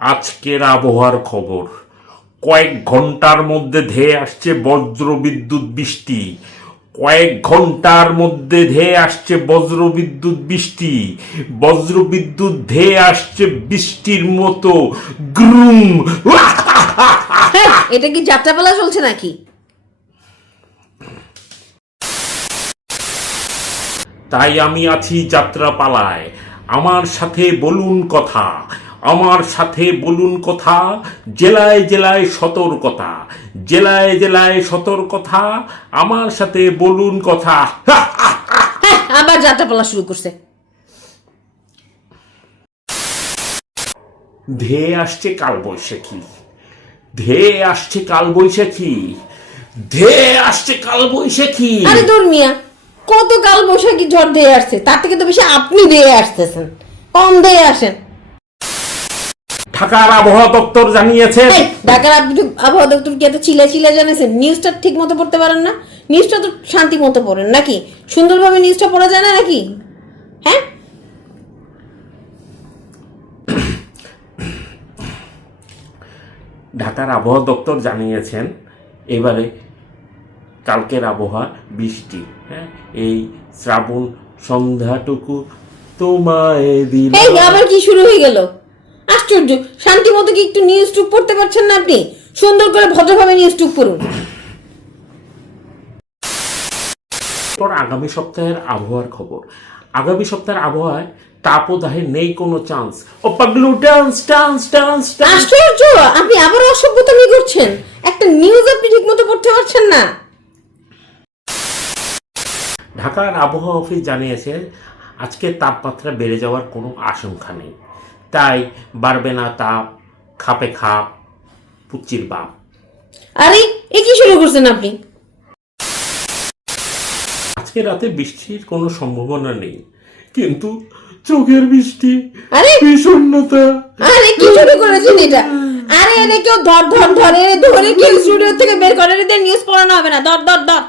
আজকের আবহাওয়ার খবর। কয়েক ঘন্টার মধ্যে ধেয়ে আসছে বজ্রবিদ্যুৎ বৃষ্টি। কয়েক ঘন্টার মধ্যে ধেয়ে আসছে বজ্রবিদ্যুৎ বৃষ্টি। বজ্রবিদ্যুৎ ধেয়ে আসছে বৃষ্টির মতো গ্রুম। এটা কি যাত্রাপালা চলছে নাকি? তাই আমি আছি যাত্রাপালায়। আমার সাথে বলুন কথা, আমার সাথে বলুন কথা। জেলায় জেলায় সতর্কতা, জেলায় জেলায় সতর্কতা। আমার সাথে বলুন কথা। আবার যাত্রাপালা শুরু করছে। ধেয়ে আসছে কালবৈশাখী, ধেয়ে আসছে কালবৈশাখী, ধেয়ে আসছে কালবৈশাখী। আরে দূর মিয়া, কত কাল বৈশাখী ঝড় দিয়ে আসছে, তার থেকে তো বেশি আপনি দিয়ে আসতেছেন। কম দিয়ে আসেন। ঢাকার আবহাওয়া দপ্তর জানিয়েছে। ঢাকার আবহাওয়া দপ্তর কি এত চিলে চিলে জানিয়েছেন? নিউজটা ঠিক মতো পড়তে পারেন না? নিউজটা তো শান্তি মতো পড়েন নাকি? সুন্দরভাবে নিউজটা পড়া যায় না নাকি? হ্যাঁ, ঢাকার আবহাওয়া দপ্তর জানিয়েছেন এবারে কালকের আবহাওয়া বৃষ্টি। হ্যাঁ, এই শ্রাবণ সন্ধ্যাটুকু তোমায় দিল। এই আবার কি শুরু হয়ে গেল? আশ্চর্য, শান্তি মতো কি একটু নিউজ টুক পড়তে পারছেন না আপনি? সুন্দর করে ভদ্রভাবে নিউজ টুক পড়ুন। আগামী সপ্তাহের আবহাওয়ার খবর। আগামী সপ্তাহের আবহাওয়ায় তাপদাহে নেই কোনো চান্স। ও পাগলু ডান্স ডান্স ডান্স। আশ্চর্য, আপনি আবার অসভ্যতামি করছেন। একটা নিউজ আপনি ঠিক মতো পড়তে পারছেন না। ঢাকার আবহাওয়া অফিস জানিয়েছে আজকে তাপমাত্রা বেড়ে যাওয়ার কোনো আশঙ্কা নেই। তাই বাড়বে না তাপ, খাপে খাপ, পুচির বাপ। আরে এ কি শুরু করছেন আপনি? আজকে রাতে বৃষ্টির কোনো সম্ভাবনা নেই, কিন্তু চোখের বৃষ্টি, আরে বিষণ্ণতা। আরে কি শুরু করেছেন এটা? আরে এনে কেউ ধর ধর ধরে ধরে কি স্টুডিও থেকে বের করে নিউজ পড়ানো হবে না। ধর ধর ধর।